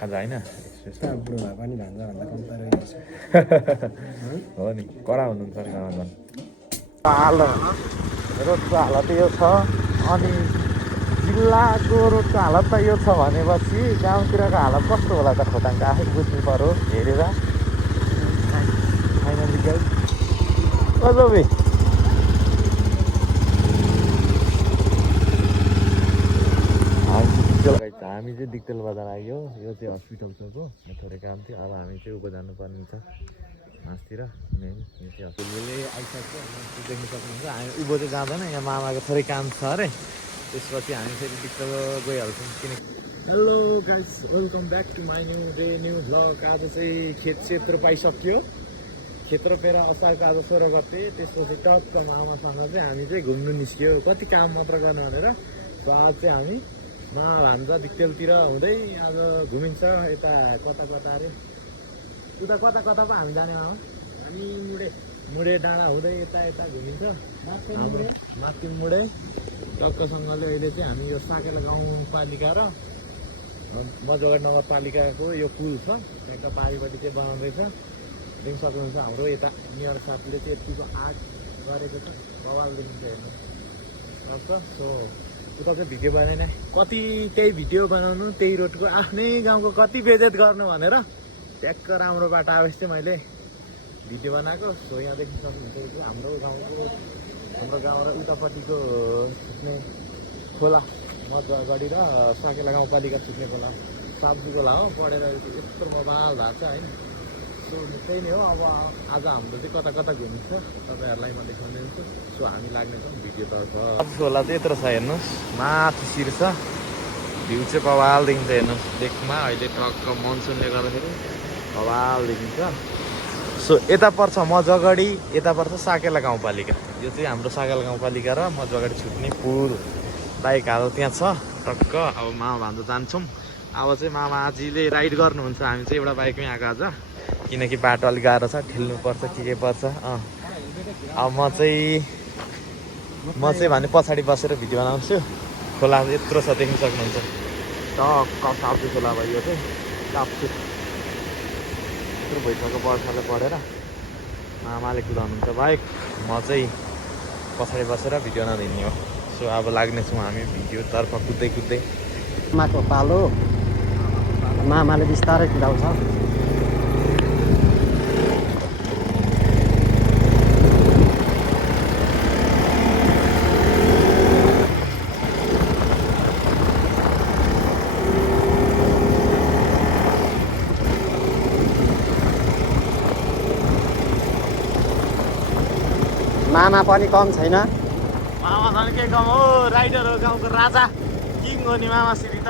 खाजा होइन बुढो भए पनि भान्जा भन्दा कम त रहेछ हो नि कडा हुनुहुन्छ अरे गाउँमा रोडको हालत यो छ अनि जिल्लाको रोडको हालत त यो छ भनेपछि गाउँतिरको हालत कस्तो होला त खोटाङको आफै बुझ्नु पऱ्यो हेरेर फाइनली गाइस अजबे हामी चाहिँ दिक्तेल बजार आयो यो चाहिँ हस्पिटल छ को थोरै काम थियो अब हामी चाहिँ उँभो जानुपर्ने हुन्छ मासतिर हस्पिटलले आइसक्यो देख्न सक्नुहुन्छ हामी उँभो चाहिँ जाँदैन यहाँ मामाको थोरै काम छ अरे त्यसपछि हामी फेरि दिक्तेल गइहाल्छौँ किनकि hello guys welcome back to my new day new vlog आज चाहिँ खेत क्षेत्र पाइसक्यो खेत रोपेर असारको आज 16 गते त्यसपछि टक्क मामासँग चाहिँ हामी चाहिँ घुम्नु निस्क्यो कति काम मात्र गर्नु भनेर आज चाहिँ हामी मा भान्जा दिक्तेलतिर हुँदै आज घुमिन्छ यता कता कता अरे उता कता कता पो हामी जाने मामा हामी मुडे डाँडा हुँदै यता यता घुमिन्छ माथि मुडे टक्कसँगले अहिले चाहिँ हामी यो साकेला गाउँपालिका र मजगढ नगरपालिकाको यो पुल छ त्यहाँका पारिपट्टि चाहिँ बनाउँदैछ देख्न सक्नुहुन्छ हाम्रो यता नियर साथीले चाहिँ यतिको आर्ट गरेको छ बवाल देखिन्छ हेर्नु सो उता चाहिँ भिडियो बनाएन कति त्यही भिडियो बनाउनु त्यही रोडको आफ्नै गाउँको कति बेजेत गर्नु भनेर ट्याक्क राम्रो बाटो आएपछि चाहिँ मैले भिडियो बनाएको सो यहाँ देख्न सक्नुहुन्छ हाम्रो गाउँ र उतापट्टिको छुट्ने खोला मजगढी र साकेला गाउँपालिका छुट्ने खोला साब्जी खोला हो पढेर यत्रो बवाल भएको छ होइन सो त्यही नै हो अब आज हाम्रो चाहिँ कता कता घुमिन्छ तपाईँहरूलाई म देखाउँदैछु सो हामी लाग्नेछौँ भिडियोतर्फ खोला चाहिँ यत्रो छ हेर्नुहोस् माथि शिर्ष भ्यू चाहिँ बवाल देखिन्छ हेर्नुहोस् लेकमा अहिले टक्क मनसुनले गर्दाखेरि बवाल देखिन्छ सो यता पर्छ मजगढी यता पर्छ साकेला गाउँपालिका यो चाहिँ हाम्रो साकेला गाउँपालिका र मजगढी छुट्ने पुल बाइक हाल त्यहाँ छ टक्क अब मामा भान्जा जान्छौँ अब चाहिँ मामाजीले राइड गर्नुहुन्छ हामी चाहिँ एउटा बाइकमै आएको आज किनकि बाटो अलिक गाह्रो छ ठेल्नुपर्छ के पर्छ अब म चाहिँ भने पछाडि बसेर भिडियो बनाउँछु खोला यत्रो छ देख्न सक्नुहुन्छ टक्क साप्छु खोला भयो यो चाहिँ साप्छु यत्रो भइसक्यो वर्षाले पढेर मामाले कुदाउनुहुन्छ बाइक म चाहिँ पछाडि बसेर भिडियो बनाइदिने हो सो अब लाग्नेछौँ हामी भिडियोतर्फ कुद्दै माको पालो मामाले बिस्तारै कुदाउँछ मामा पनि कम छैन मामा झन् के कम हो राइडर हो गाउँको राजा किङ हो नि मामा श्री त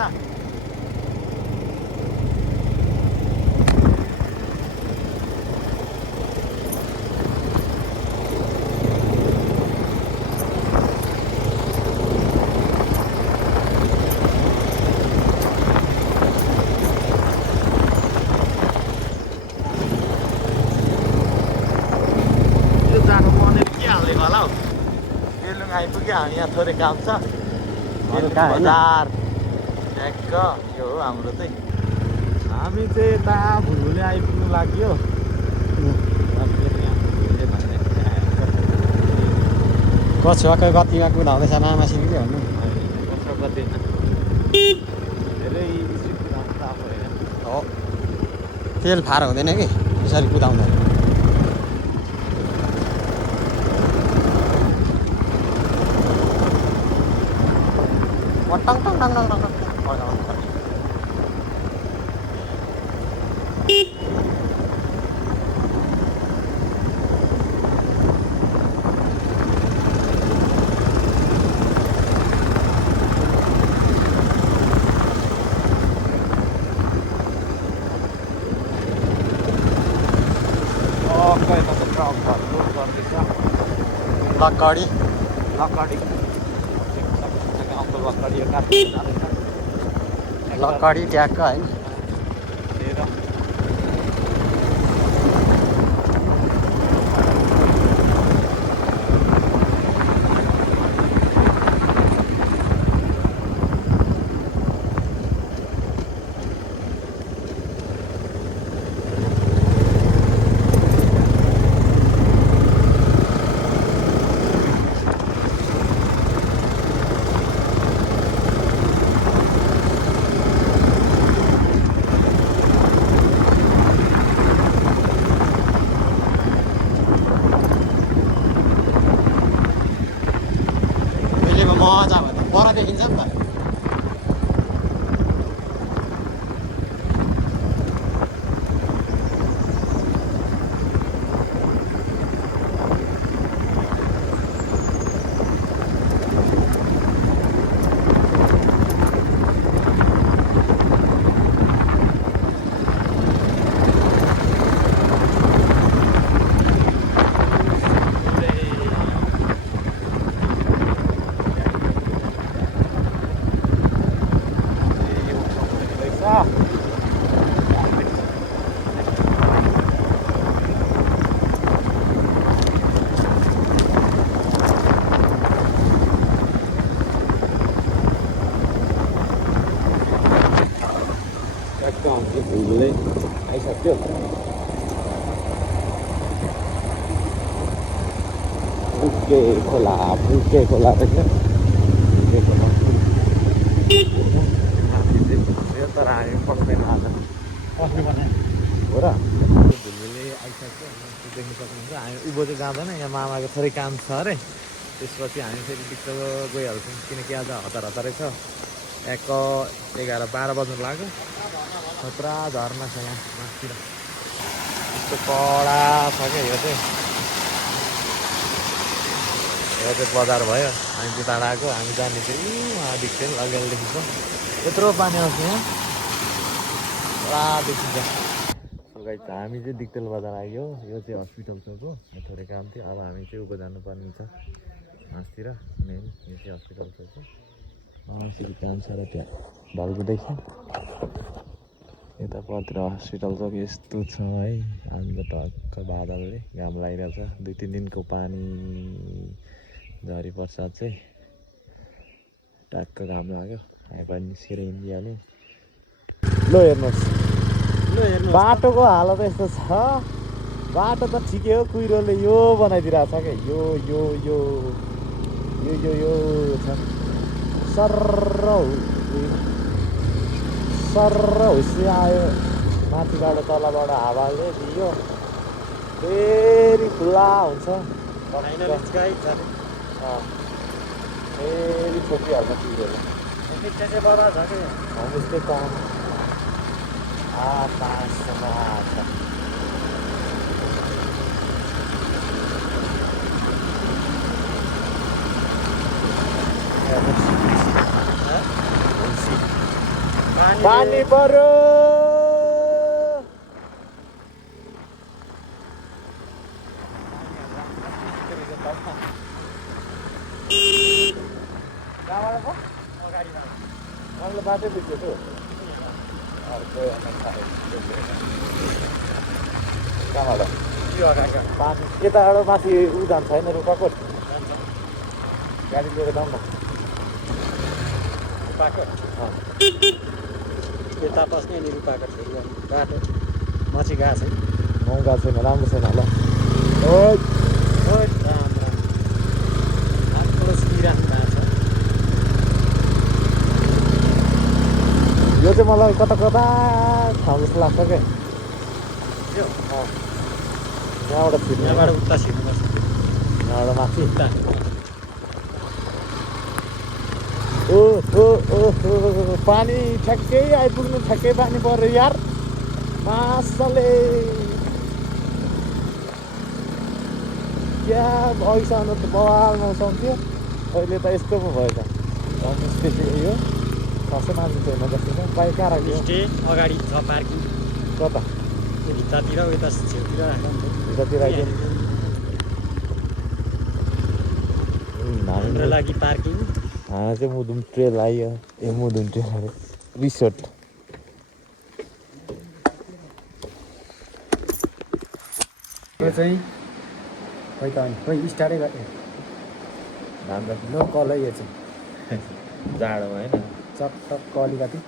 आइपुग्यो हामी यहाँ थोरै काम छ बजार ट्याक्क यो हो हाम्रो चाहिँ हामी चाहिँ यता भुलभुले आइपुग्नु लाग्यो कछुवाको गतिमा कुदाउँदैछ मामासित के भन्नु धेरै हो तेल फार हुँदैन कि यसरी कुदाउँदा टङ टङ टङ टङ टङ लक्कडी लक्कडी ट्याक्क होइन ठ्याक्क आउँथ्यो भुलले आइसक्यो फुल्के खोला रहेछ फुल्के खोला तर हामी पक्दैन आज हो र भुलले आइसक्यो देख्न सक्नुहुन्छ हामी उँभो चाहिँ जाँदैन यहाँ मामाको थोरै काम छ अरे त्यसपछि हामी फेरि डिक्टो गइहाल्छौँ किनकि आज हतार रहेछ एक 11-12 बज्नु लाग्यो खतरा झर्ना छ यहाँ माथितिर यस्तो कडा छ क्या यो चाहिँ बजार भयो हामी त्यताबाट आएको हामी जाने चाहिँ उहाँ डिक्टेल अलिअलि देखिन्छ यत्रो पानी आउँछ यहाँ पुरा देखिन्छ हामी चाहिँ डिक्टेल बजार आयो यो चाहिँ हस्पिटल छ हो थोरै काम थियो अब हामी चाहिँ उँभो जानुपर्ने छ मासतिर मेन यो चाहिँ हस्पिटल छ यसरी काम छ र त्यहाँ ढल्कुदेखि यता परतिर हस्पिटल छ यस्तो छ है आज टक्क बादलले घाम लागिरहेछ 2-3 दिनको पानी झरी पश्चात चाहिँ टक्क घाम लाग्यो हामी पनि निस्केर हिँडिहाल्यौँ ल हेर्नुहोस् बाटोको हालत यस्तो छ बाटो त ठिकै हो कुहिरोले यो बनाइदिरहेको छ क्या यो छ सर्र हुस्सी आयो माथिबाट तलबाट हावाले दियो फेरि खुल्ला हुन्छ फेरि छोपिहाल्छ होमस्टे काम पानी पर्यो मैले बाटै बिर्सेँ छु कहाँबाट यताबाट माथि ऊ जान्छ होइन रुपाकोट गाडी लिएर जाउँ न यता बस्ने अनि रुपाकोट फेरि बाटो माथि गएको छैन गाउँ गएको छैन राम्रो छैन होला राम्रो सिकिराख्नु भएको छ यो चाहिँ मलाई कता ठाउँ जस्तो लाग्छ क्या यहाँबाट छिर्नु यहाँबाट उता छिर्नुपर्छ यहाँबाट माथि पानी ठ्याक्कै आइपुग्नु ठ्याक्कै पानी पर्यो यार मासले क्या अहिलेसम्म त बवाल मौसम थियो अहिले त यस्तो पो भएछ होमस्टे चाहिँ यो खासै मान्छे छैन जस्तो छ बाइक कहाँ राख्यो स्टे अगाडि छ पार्किङ कता त्यो भित्तातिर यता छेउतिर राख्दा भित्रतिर आइदियो हाम्रो लागि पार्किङ हामी चाहिँ मुदुम ट्रेल आयो मुदुम ट्रेल अरे रिसोर्ट यो चाहिँ खोइ त खोइ स्टार्टै गरे लो कल यो चाहिँ जाडोमा होइन चटक्क अलिकति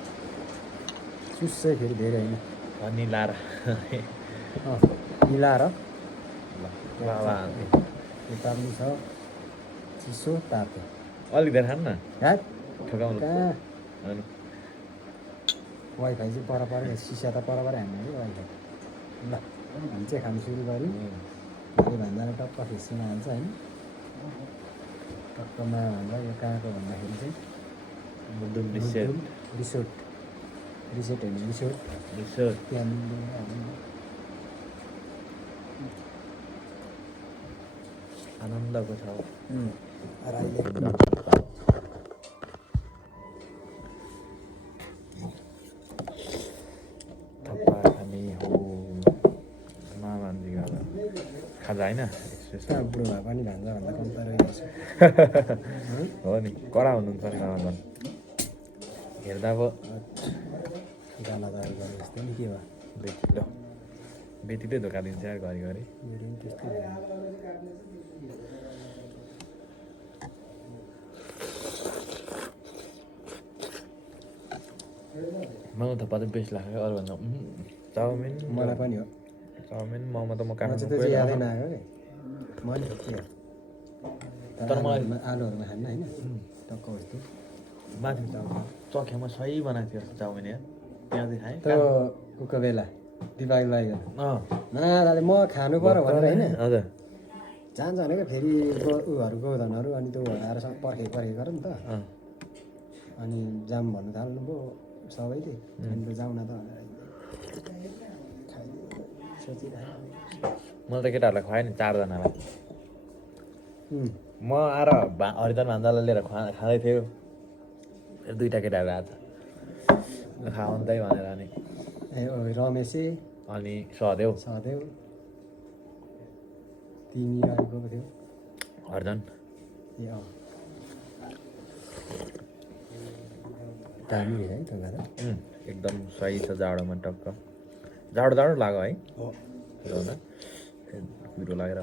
चुस्सै फेरि धेरै होइन निलाएर मिलाएर बाबा यता पनि छ चिसो तातो अलिक धेरै खानु न ठोकाउनु कहाँ अनि वाइफाई चाहिँ पर सिसा त पर हान्ने है वाइफाई ल हामी चाहिँ खानु सुरु गऱ्यौँ यो भन्दा टक्क फेसिमा हाल्छ होइन टक्कमा भन्दा यो कहाँको भन्दाखेरि चाहिँ मुदुम रिसोर्ट होइन रिसोर्ट त्यहाँनिर आनन्दको छ थप्पा खाने हो मामान्जी खाजा होइन बुढो भए पनि भान्जा भन्दा कम्ता रहेछ हो नि कडा हुनुहुन्छ नि मामा हेर्दा अब गाला दाल गरे जस्तो नि के भयो बेटीले धोका दिन्छ यार घरि मेरो पनि त्यस्तै भयो मोमो थप्पा चाहिँ बेस्ट लाग्यो अरूभन्दा चाउमिन मलाई पनि हो चाउमिन मोमो त म म चाहिँ काट्नु त्यो चाहिँ यादै नआयो कि मैले के तर मलाई आलुहरूमा खान्न होइन टक्क जस्तो माथि चाउमिन चख्यामा सही बनाएको थियो चाउमिन यार त्यहाँ चाहिँ खाएँ त्यो उको बेला दिपावली लगाइकन अँ दाले म खानु पर्यो भनेर होइन हजुर जान्छ भनेको फेरि उहरू गोधनहरू अनि त्यो आएर पर्खे गरौँ त अँ अनि जाम भन्नु थाल्नुभयो सबैले अनि त जाउँ न त भनेर मैले त केटाहरूलाई खुवाएँ नि 4 जनालाई म आएर हरिधन भान्जालाई लिएर खाँदै थियो 2टा केटाहरू आएको छ खाउँदै भनेर अनि रमेशे अनि सहदेव सहदेव तिमी गएको थियो हरिधन ए अँ दामी है त्यो गाडा एकदम सही छ जाडोमा टक्क जाडो जाडो लाग्यो है हो कुहिरो लागेर हो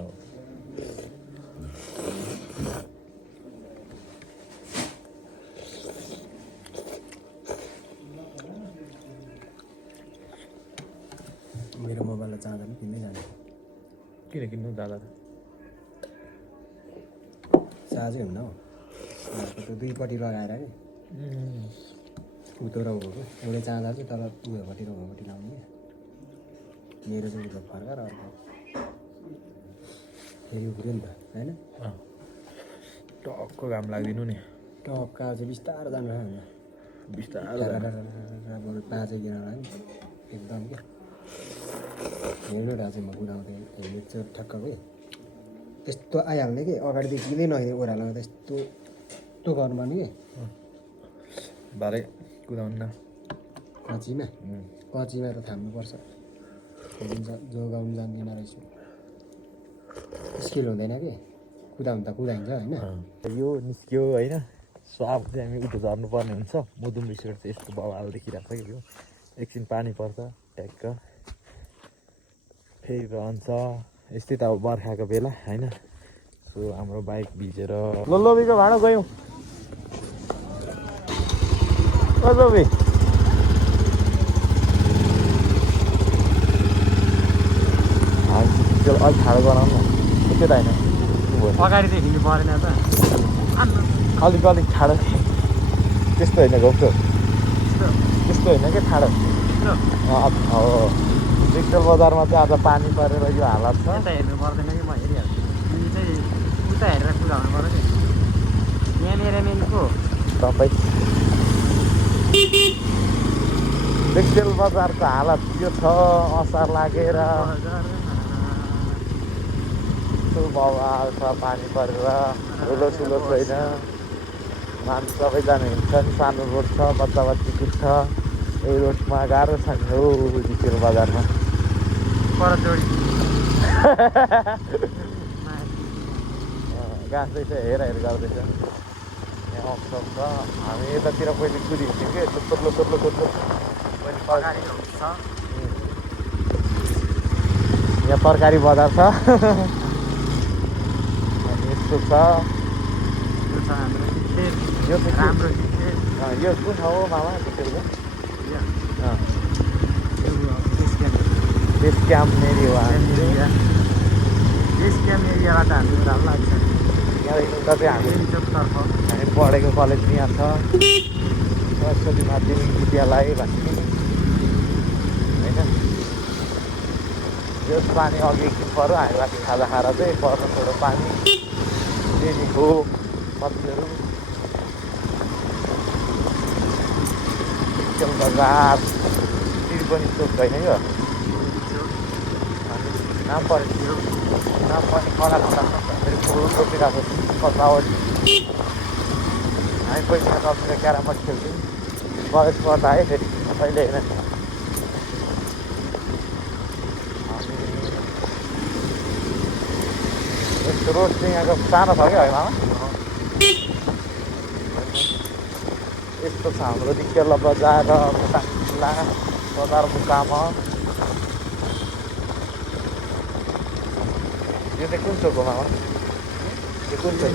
मेरो मोबाइललाई चार्जर पनि किन्दै जाने किन किन्नु दादा चार्जै हुन्न हौ त्यो दुईपट्टि लगाएर कि उतो र उभोको एउटै चार्जर चाहिँ तर उयोपट्टि र उभोपट्टि लाउने क्या मेरो चाहिँ उयो फर्का र अर्को फेरि उब्रियो नि त होइन टक्क घाम लाग्दिनु नि टक्का चाहिँ बिस्तारो जानु होइन बिस्तारो बरु बाँचेकिन नि एकदम क्या हेर्नु चाहिँ म कुदाउँदै हेर्नु चाहिँ ठक्ककै यस्तो आइहाल्ने कि अगाडिदेखि किँदै नहेरेँ ओह्रालोमा त यस्तो गर्नुपर्ने कि बाह्रै कुदाउनु कचीमा त थाम्नुपर्छ जोगाउनु जान्दिनँ रहेछु स्किल हुँदैन कि कुदाउनु त कुदाइन्छ होइन यो निस्क्यो होइन सो अब चाहिँ हामी उठो झर्नुपर्ने हुन्छ मुदुम रिसोर्ट चाहिँ यस्तो बवाल देखिरहेको छ कि यो एकछिन पानी पर्छ ट्याक्क फेरि रहन्छ यस्तै त अब बर्खाको बेला होइन सो हाम्रो बाइक भिजेर लोबीको भाँडो गयौँ लोबी अलिक ठाडो गराउनु त्यो त होइन अगाडिदेखि हिँड्नु परेन त अलिक ठाडो त्यस्तो होइन घोप्टो त्यस्तो होइन क्या ठाडो हो डिजिटल बजारमा चाहिँ आज पानी परेर यो हालत छ यता हेर्नु पर्दैन कि म हेरिहाल्छु तिमी चाहिँ उता हेरेर कुदाउनु पर्यो नि यहाँनिर मेनको तपाईँ डिजिटल बजारको हालत यो छ असार लागेर बवाल छ पानी परेर ठुलो ठुलो छैन मान्छे सबैजना हिँड्छन् सानो रोड छ बच्चा बच्ची कुद्छ यही रोडमा गाह्रो छ नि हौ डिजिटल बजारमा गाँच्दैछ हेर गर्दैछ यहाँ अप्सन छ हामी यतातिर पहिले कुदिन्थ्यौँ कि लुक्कुर यहाँ तरकारी बजार छ यस्तो छ यो कुन ठाउँ हो मामा त्यसको बेस क्याम्प एरियाबाट हामी राम्रो लाग्छ यहाँदेखि चाहिँ हामी पढेको कलेज पनि यहाँ छ सरस्वती माध्यमिक विद्यालय भन्ने होइन यो पानी अघि एकछिन पऱ्यो हामी माथि खाजा खाएर चाहिँ पर्न छोडो पानी डेलीको मछलीहरू बजार पनि चोक छैन यो नाम पर्ने खडा फेरि फुल रोपिरहेको सजावट हामी पहिला कतिले क्यारम खेल्थ्यौँ कलेज पढ्दा है फेरि अहिले होइन यस्तो रोड चाहिँ यहाँको सानो छ क्या है मामा यस्तो छ हाम्रो दिक्केला बजार जिल्ला बजार मुकामा यो चाहिँ कुन चोक हो मामा यो कुन चोक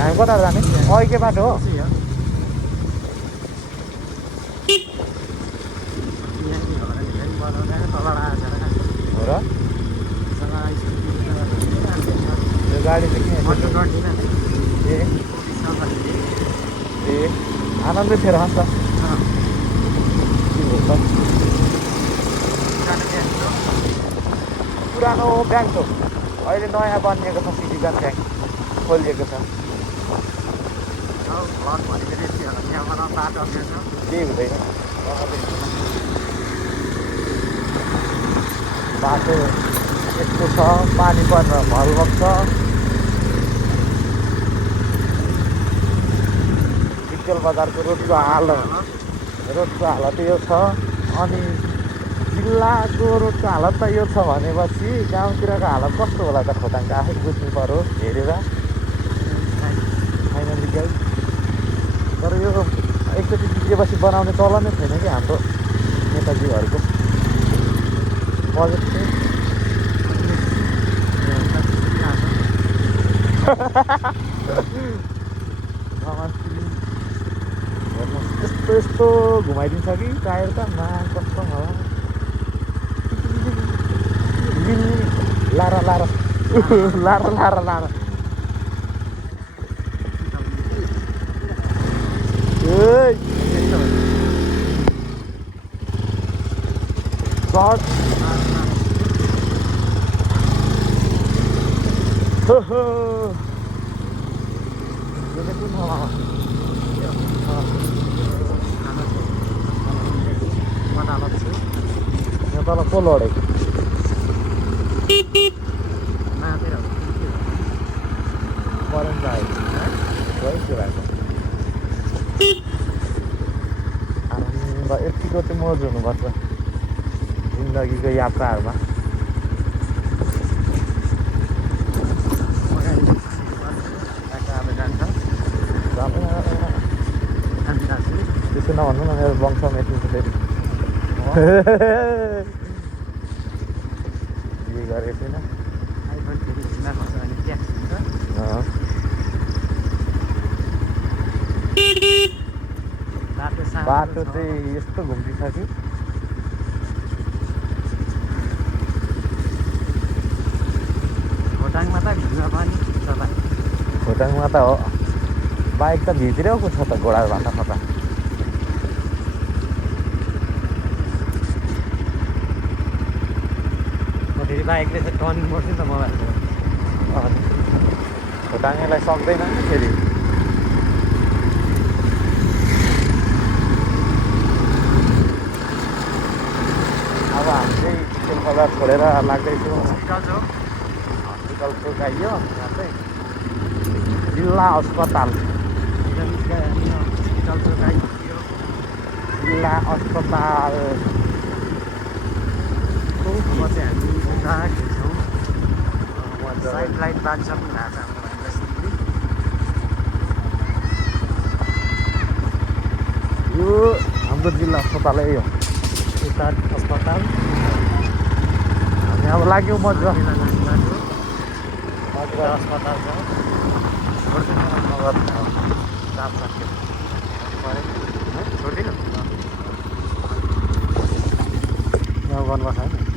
हामी कता जाने अघि के बाटो हो हो र यो गाडी चाहिँ किन ए ए आनन्दै थियो रहन्छ पुरानो ब्याङ्क हो अहिले नयाँ बनिएको छ सिटिजन ब्याङ्क खोलिएको छ केही हुँदैन बाटो यस्तो छ पानी पर्न भलभक छ डिक्टेल बजारको रोडको हालत यो छ अनि जिल्लाको रोडको हालत त यो छ भनेपछि गाउँतिरको हालत कस्तो होला त खोटाङको आफै बुझ्नु पर्यो हेरेर फाइनली गाई तर यो एकचोटि बिग्रेपछि बनाउने चलनै छैन कि हाम्रो नेताजीहरूको बजेट चाहिँ हेर्नुहोस् यस्तो घुमाइदिन्छ कि टायर त कस्तो होला लारा लारा लारा लारा लारा सर्ट यहाँ तल को लडेको करेन्ट आएको के भएको आनन्द यतिको चाहिँ मौज हुनुपर्छ जिन्दगीको यात्राहरूमा त्यसो नभन्नु न मेरो वंश मेटिन्छ फेरि के गरेको छैन बाटो चाहिँ यस्तो घुम्ती छ कि खोटाङमा त हो बाइक त भित्रिरहेको छ त घोडाभन्दा खता फेरि बाइकले चाहिँ टर्निङ पर्छ नि त मलाई खोटाङलाई सक्दैन नि फेरि अब हामी चाहिँ चिकन बजार छोडेर लाग्दैछौँ हस्पिटलको गाइयो यहाँ चाहिँ जिल्ला अस्पताल जिल्ला अस्पताल साइड लाइट बालिसक्नु भएको छ यो हाम्रो जिल्ला अस्पतालै हो अस्पताल हामी अब लाग्यौँ मजा अस्पताल छ छोडिदिनु गर्नुपर्छ होइन